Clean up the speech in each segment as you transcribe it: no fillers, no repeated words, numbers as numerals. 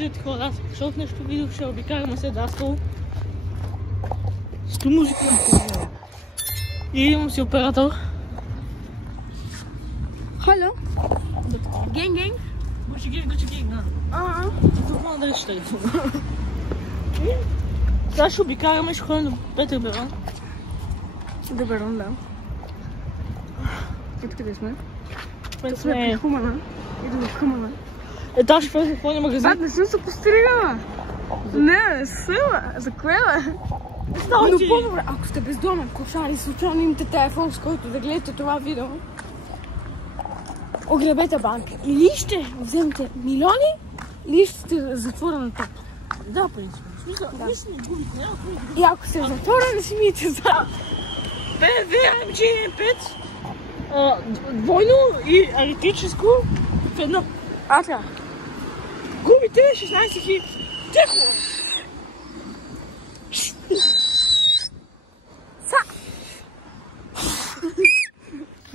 Здравейте хора, аз защото нещо видео ще обикараме след Даскал. С музика и имам си оператор. Hallo. Gang, gang. Gucci Gang, да. Какво да речеш телефона? Сега ще обикараме, ще ходим до Петър Берон. До Берон, да. Откъде сме? Тук сме при Хумана. Идем в Хумана. Там ще влезем в този магазин. Бат, не съм се постригала. Не съм. За кое бе? Но по-добре, ако сте бездомен, кошари, случайно имате телефон, с който да гледате това видео, ограбете банка. Или ще вземете милиони, или ще сте затворен топ. Да, принцип. В смисъл, виж ми губите, няма кой. И ако сте затворен, не си миете за. BMW AMG 5 двойно и електрическо в едно. Така. Губите 16 000. Теко!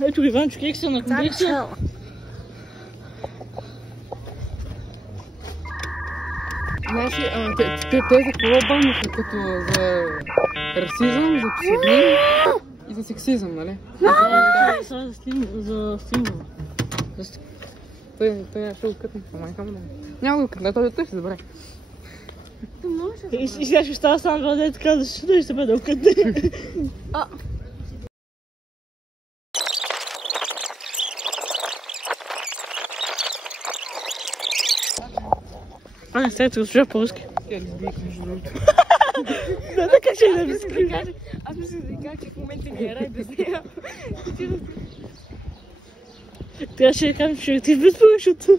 Ето Иванчо кекса на кондекса. Значи, те за какво баниха? Като за расизъм, за псевдоним и за сексизъм, нали? За стимул. Той ще го кътне по майка му. Няма го кътне, той ще забере. И сега ще става само това, дето казваш, че той ще бъде окътне. Не стайте, госпожа по-руски. Тя лесбийка, между другото. Да, така че не би си кажа. Аз мисля да ви кажа, че в момента ни е рай без нея. Трябваше да кажем, че ти без повечето.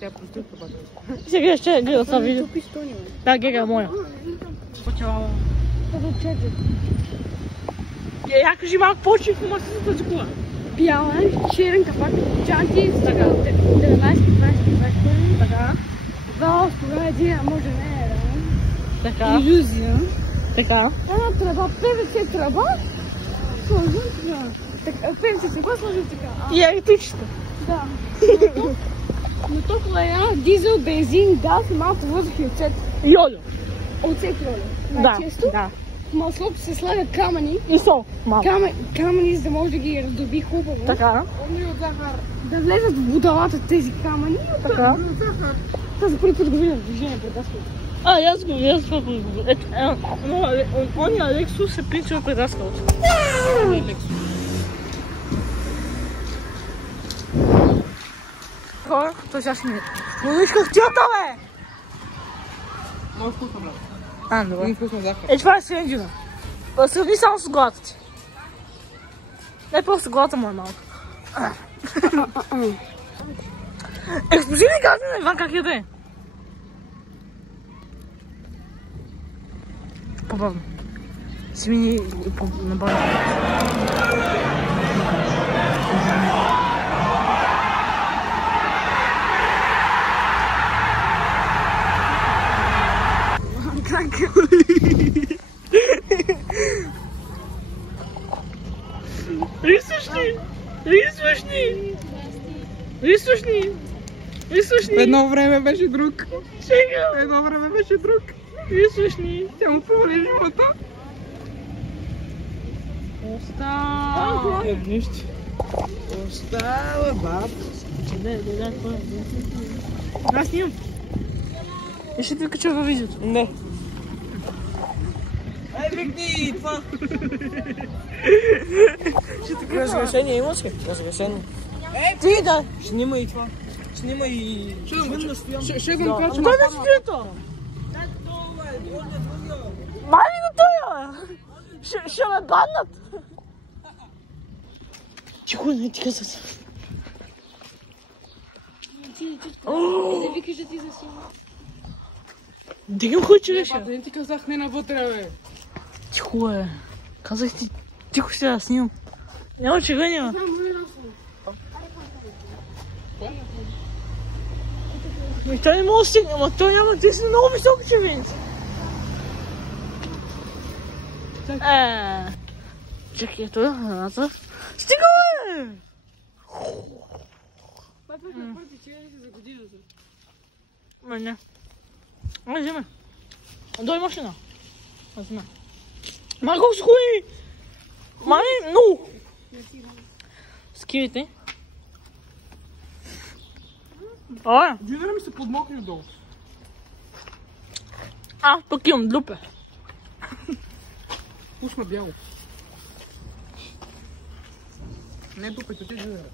Тя проститутка бата. Сега ще гледа това видео. Тупи стони, бе. Да, гега е моя. Почава. Това е чечет. Я кажи малко повече информация за тази кола. Бяла е, черен капак, чанти, 19-21. Така. Два стора, един, може не е, да. Така. Иллюзия. Така. Една тръба, ПВЦ тръба, сложим така. ПВЦ тръба, сложим така. И електричество. Да. Но толкова е дизел, бензин, газ, малко въздух и оцет. Йоло. Оцет йоло. Да. Най-често Да. в маслото се слага камъни. И сол. Малко. Камъни, за да може да ги раздоби хубаво. Така. Да влезат в будалата тези камъни. Така. Това за първи път го видя в движение пред Даскал. Аз го видя това го видя. Ония Лексус е принципа пред Даскал. Хора, той сега ще ми... Но исках тията, бе! Много вкусно, брат. Добре. Много вкусно захар. Това е свинджина. Сравни само с главата ти. Не, просто главата му е малко. Експлозивни гази на Иван как яде? По-бавно. Свини на бавно. Рисваш ни! Едно време беше друг. Сега! Едно време беше друг. Рисваш ни! Тя му провали живота. Остава! Нищо. Остава, баб. Да, това е. Аз снимам. И ще ти кача във видеото. Не. Ай, викни това. Разрешение имаш ли? Разрешение. Ти да! Снима и това. Снима и... Ще го направя, че Той не скрито! Мали го той! Ще ме баннат! Тихо, не ти казах. Да викаш да ти засима. Дигам хуй, че беше. Не ти казах не навътре, бе. Тихо е. Казах ти, тихо ще да снимам. Няма чега няма. И той не мога да стигне, ама той няма да си много високо чевенци. Чакай, ето едната. Стига, бе! Папа, на първи че ли се загоди да се? Не. Ай, вземай. Дай машина. Вземай. Марко, с хуй! Май, ну! С кивите. Динера ми се подмокри долу. Пък имам длюпе. Пушна бяло. Не дупето ти динера.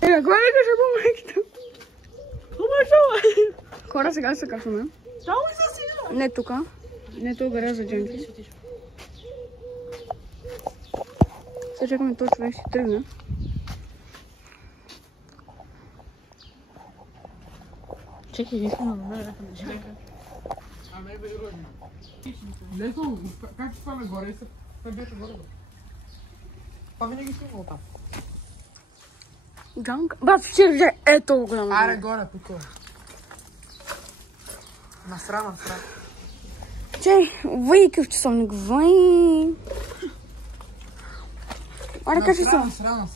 Какво ли кажа по майката? Хора, сега се качваме. Не тука. Не тук гаража Дженки. Сега чакаме този човек си тръгне. Чекай, искам да намеря. Аме бе рожна. Лето, как това нагоре? Това беше горе. Това винаги си имал там. Джанка? Брат, ще взе ето голямо. Аре горе, тук. Насрана. Чай, викав, че съм не говори. Аре, кажи съм. Насрана.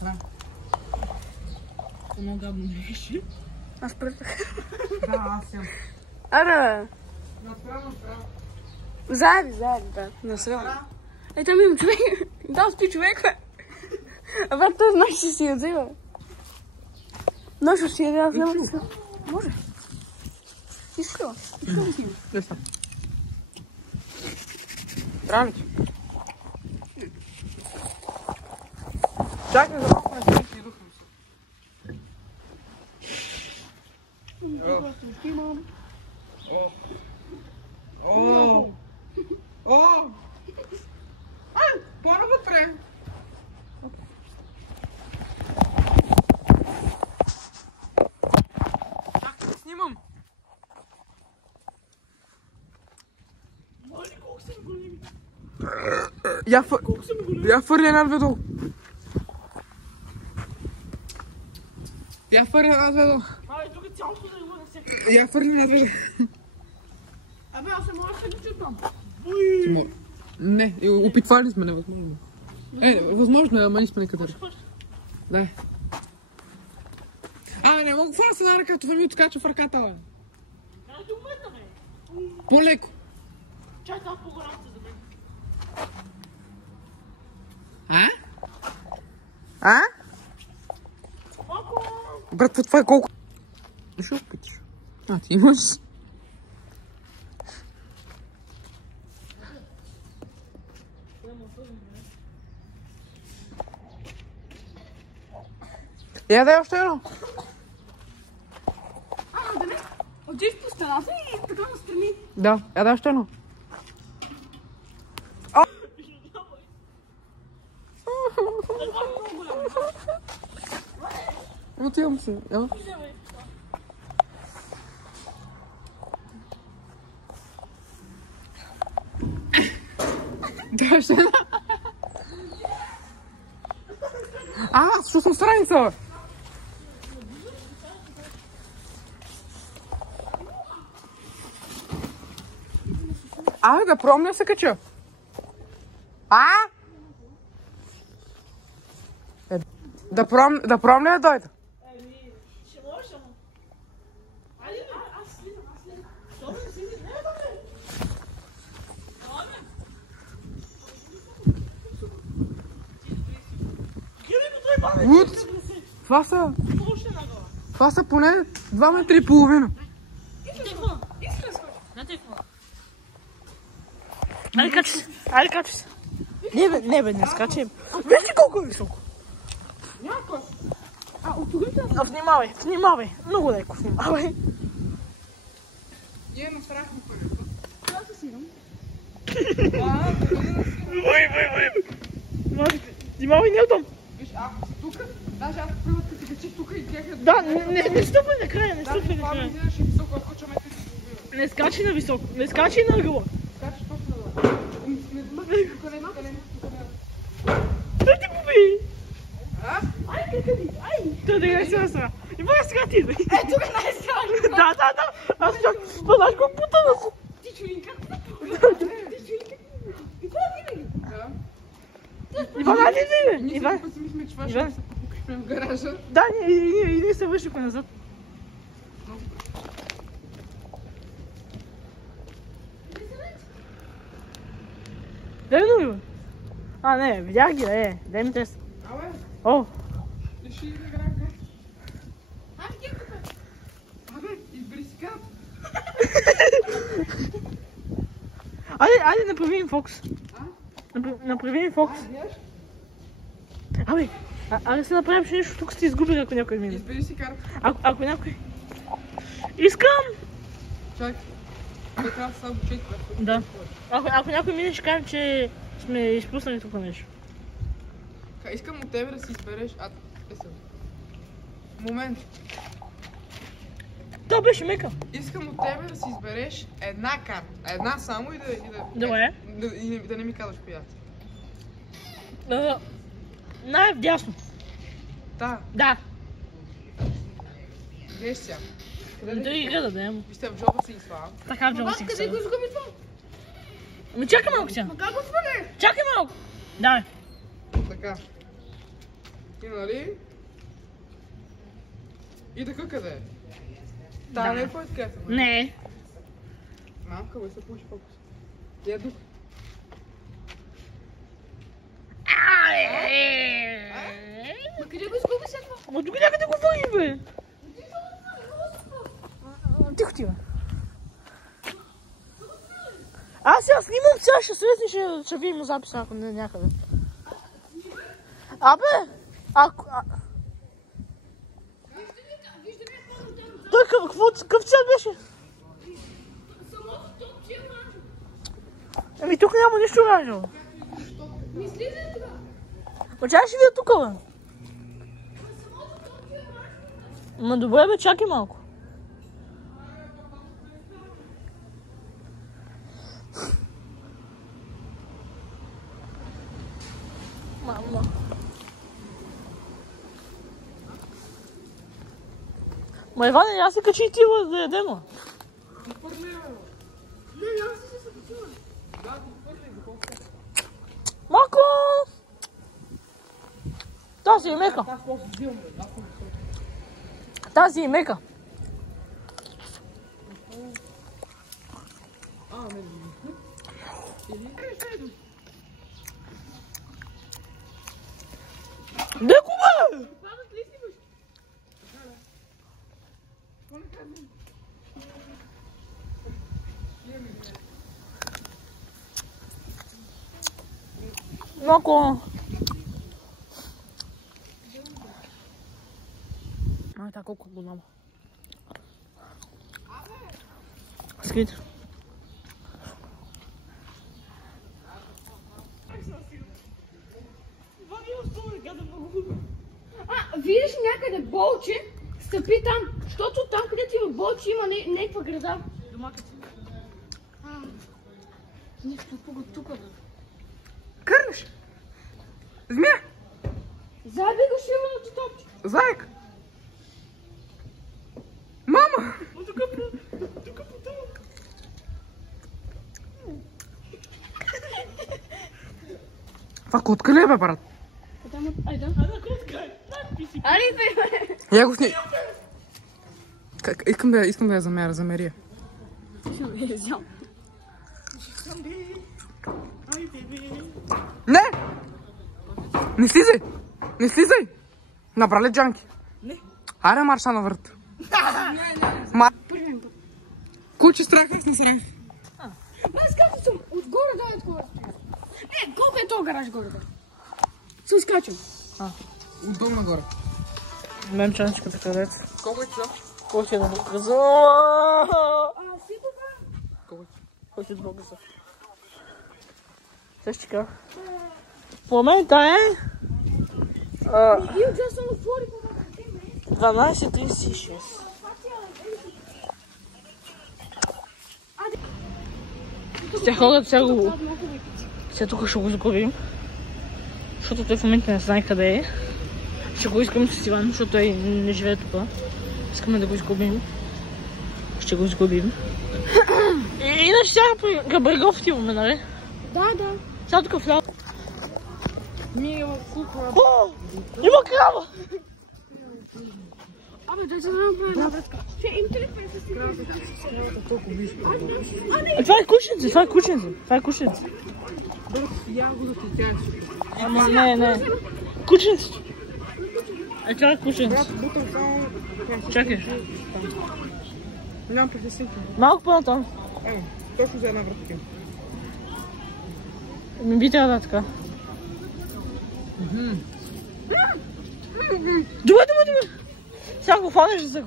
Много гадно беше. Аз пръстах. Да, аз съм. Аре, Насрана. заеди, брат. Насрана. Там имам човек. Там спи човек, бе. Брат, той нощ ще си я взема. Нощ ще си я взема. Може. Искала. Лесно. Трябва ли ти? Чакай за малко не се и духам се. Пора вътре. Чакай, снимам. Я фърля една-две долу. Я фърля една-две долу. Тук е цялото да има на всеки. Я фърля една-две долу. Аз не мога да се чутам. Не, опитвали сме, невъзможно. Възможно е, ама не сме никъде. Дай. Не мога да се една ръка, това ми откача в ръката, бе. По-леко. Чай това по-голямата за мен. Брат, това е колко? Не ще опитиш. Ти имаш. Дай още едно. Да не? Отиш по стената и така настрани. Да, дай още едно. Отивам се. Дай още едно. Що съм страница, бе? Да пробвам да се кача. Да пробвам ли да дойда? Ще можеш, ама. Айде, аз слизам. Добре, слизам. Не, добре. Това са поне 2 метра и половина. Айде качи се. Не бе, не скачим. Вижте колко е високо. Някой. Внимавай. Много леко внимавай. Ние насрахме първето. Това се сигам. Внимавай, не оттам. Виж, ако си тук, даже аз първо като се качих тук и гледах... Да, не стъпай накрая, не стъпай това накрая. бензина ще е високо, ако че метри си половина. Не скачи на високо, не скачи на ъгъла. Скачаш точно надолу. Тук не. Да ти поби! Ай, къде? Той да не се насра. И бъде сега ти идвай. Тук най-срано. Да. Аз чак, знаеш колко путана си. Ти чуинка. Иван, айде. Ние Иван. си мислихме, че това ще се покупим в гаража. Да, и ние се вършихме назад. Дай ми бе. А, не, видях ги, дай ми тест. Абе, О, реши да играем. Абе, избери си карта. айде направи им фокус. Направи им фокус. Абе, айде се направим, че нещо тук сте изгубили, ако някой мине. Избери си карта. Ако някой... Искам! Чакай. Трябва да само чекай. Да. Ако някой мине, ще кажем, че сме изпуснали тук нещо. Искам от тебе да си избереш... Момент. То беше мека. Искам от тебе да си избереш една карта. Една само и да... Добре. Да не ми казваш коя. Най-вдясно. Да. Виж сега. Да ги гледа, да емо. Вижте, в джоба си ги свалям. Така в джоба си ги Къде го свалям. изгуби това? Ами чакай малко сега. Как го свалиш? Чакай малко. Давай. Така. И нали? И така къде е? Та не е твоят кефа. Не. Мамка, бе се получи фокус. Я дух. Ма къде го изгуби след това? Ма тук някъде го върни, бе. Тихо ти, бе. Аз сега снимам, сега ще светни, ще видим записа, ако не някъде. Абе, той какъв цвят беше? Ами тук няма нищо оранжево. Не слизай тук. Ма чай ще видя тук, бе. Ма добре, бе, чакай малко. Мама. Ма Иване, аз се качи и ти да ядем. Не, аз се съпочувам. Малко! Тази е мека. Тази е мека. Деко, бе! Малко. Ай, така колко голяма. Скрит. Видиш някъде болче, стъпи там, защото там, където има болче, има някаква града. Домакът. Нещо тук. Кърнеш! Змия! Забега ще има да ти топче. Заек! Мама! Тук потъл. Това котка ли е, бе, брат? Айде. Котка е. Айде. Я го сни... Искам да я замеря. Не! Не слизай! Не слизай! Набрали джанки. Не. Айде марша на врат. Куче страх, аз не страх. Аз както съм, отгоре дай отгоре. Колко е този гараж горе? Се изкачвам. Отдолу нагоре. Мен чанчиката където. Колко е това? Кой ще да го казва? Си тук? Кой ще да го казва? Същика. В момента е... You just on the 12:36. Ще ходят сега го... Сега тук ще го загубим. Защото той в момента не знае къде е. Ще го искам с Иван, защото той не живее тук. Искаме да го изгубим. Ще го изгубим. И иначе сега към Бъргов отиваме, нали? Да. Сега тук вляво. Мила, кукла. О! Има крава! Абе, дай се да направим. Че, имате ли 50? Това е кученце, това е кученце. Това е кученце. Ягодата тя е супер. Ама не. Кученцето. Това е кученце. Бутам само... Чакай. Нямам 50 см. Малко по-натам. Ево, точно за една вратка. Ми би трябва да така. Добре. Сега ако хванеш за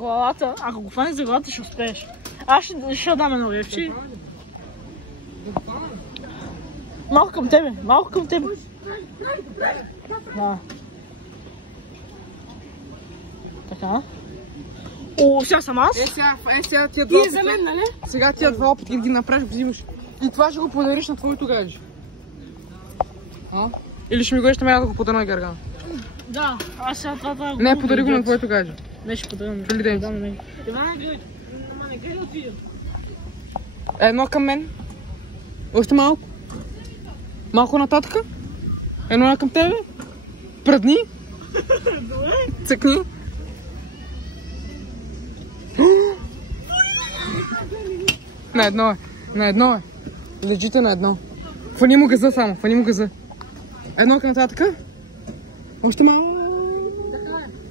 главата, ще успееш. Аз ще дам едно левче. Малко към тебе. Да. Така. О, сега съм аз. Сега тия два опита. За мен, нали? Сега тия два опита ги направиш, го взимаш. И това ще го подариш на твоето гадже. Или ще ми го да го подаря на Гергана? Да, аз сега това... Не, подари го на твоето гадже. Не, ще подаря. Или ден. Ивана, гледай да отидем. Едно към мен. Още малко. Малко нататък. Едно към тебе. Пръдни. Цъкни. На едно е. Лежите на едно. Хвани му газа само, Едно към нататък. Още малко.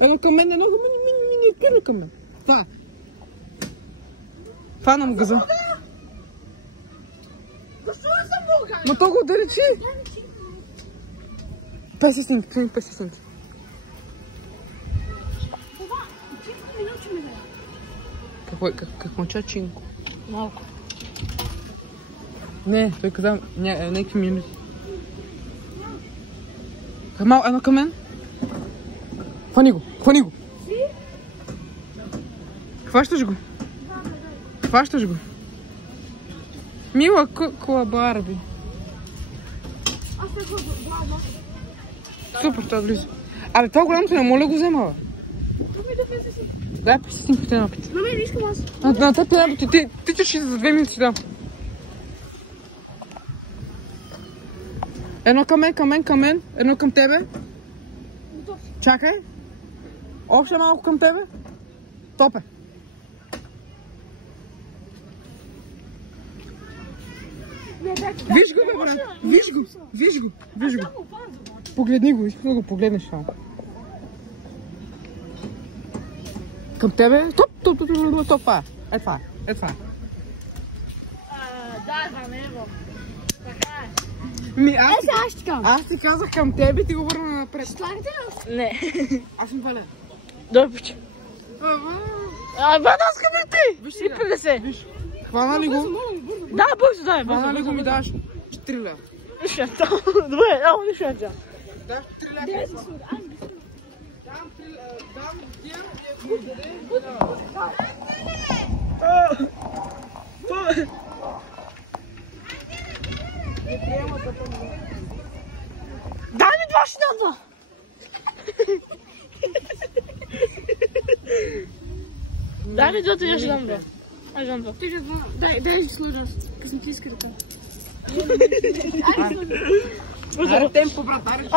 Едно към мен, миниатюрно към мен. Това. Фана му газа. Но то го далечи. 50 снимки, 50 снимки. Какво ча чинко? Малко. Не, той каза някакви минути. Едно към мен. Хвани го. Хващаш го. Мила колабарби. Супер, това близо. Абе, това голямото не моля го взема, бе. Дай 50 снимките на опит. На мен искам аз. На теб ти чеши за 2 минути, да. Едно към мен, едно към тебе. Чакай. Още малко към тебе. Топе. Виж го, бе, брат. Виж го. Погледни го, искам да го погледнеш само. Към тебе. Топ, това е. Това е. Да, за него. Така е. Аз ти казах към тебе и ти го върна напред. Слагате ли? Не. Аз съм вален. Добре, пича. Аз искам и ти. И 50. Виж. Хвана ли го? Да, бързо, дай. Хвана ли го ми даш 4 лева. Добре, не ще я. Даш 3 лева. Дам тия и го даде. Дай ми 2 щината! Дай ми 2, я ще дам 2. Аз дам 2. Дай да сложа аз. Късно ти иска да кажа. Аре темпо, брат, аре. Не го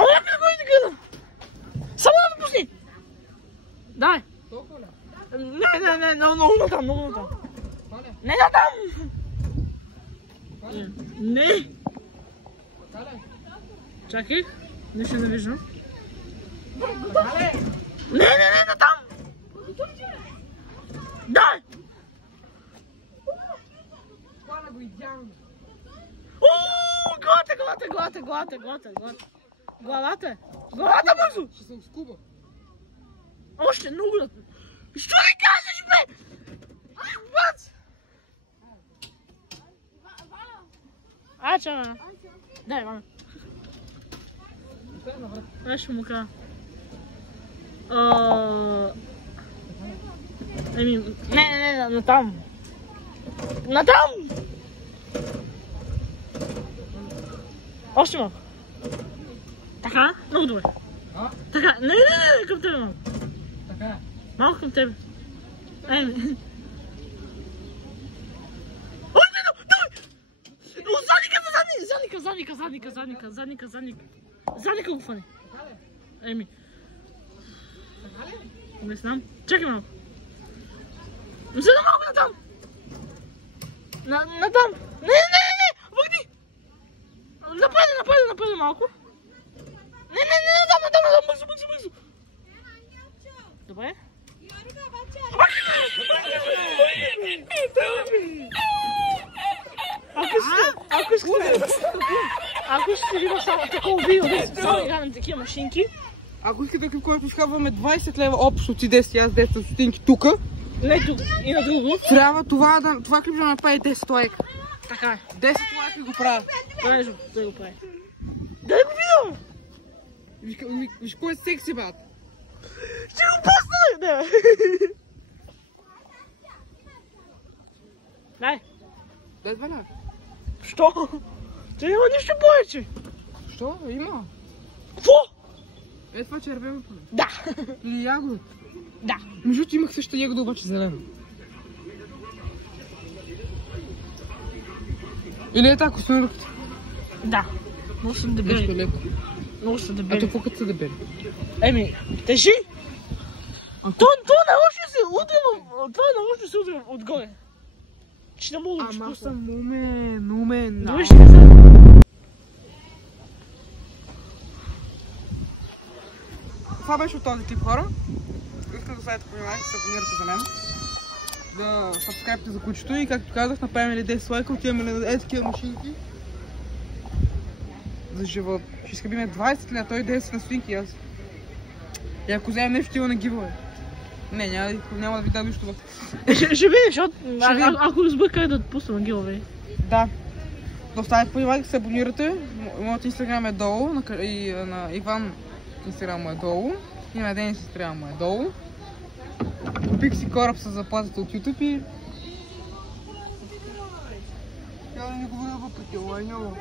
изгледам! Само да ме пусни! Дай! Толкова ли? Не, много натам. Не натам! Не! Чакай, нищо не виждам. Не, натам! Дай! Хвана го идеално. Главата бързо! Ще съм скуба. Още много да... Що не кажеш, бе? Бац! Чава. Дай, Вана. Аз ще му кажа. Не, натам. Още малко. Така? Много добре. Така, не, към тебе малко. Така. Малко към тебе. Задника го фани. Не знам. Чакай малко. Взе на малко натам! Натам! Не! Върни! Напади малко. Не, натам, бързо! Добре? Ако ще видя само такова видео, да само игра на такива машинки. Ако искате към който схабваме 20 лева общо ти 10 и аз 10 стотинки тука. Не тук и на друго. Трябва това клип да направи 10 лайка. Така е. 10 лайка го правя. Правильно, да го прави. Дай го видео! Виж кой е секси, брат. Ще го пусна! Да. Дай. Дай 2 лева. Що? Ти няма нищо повече. Що? Има. Какво? Е, това червено поне. Да. Или ягода. Да. Между другото имах същата ягода, обаче зелена. Или е така, костюмерката? Да. Много съм Нещо дебели. леко. Много са А дебели. то какво като са дебели? Еми, тежи! То нарочно се удря, това нарочно се удря отгоре. Че не мога да Ама съм умен. Добре, ще не. Това беше от този тип хора. Искам да следите по внимание, да се абонирате за мен. Да сабскрайбте за кучето и както казах, направим ли 10 лайка, отиваме на такива машинки. За живот. Ще изхабиме 20 лева, той 10 на стотинки аз. И ако вземем нещо, има на гивове. Не, няма да ви дам нищо. Ще видиш, защото ако разбъркай да пусна на гилове. Да. Да оставите по внимание, да се абонирате. Моят инстаграм е долу, и на Иван инстаграм му е долу. И на Денис инстаграм му е долу. Купих си кораб с заплатата от YouTube и... Я не говоря въпреки, лайняло.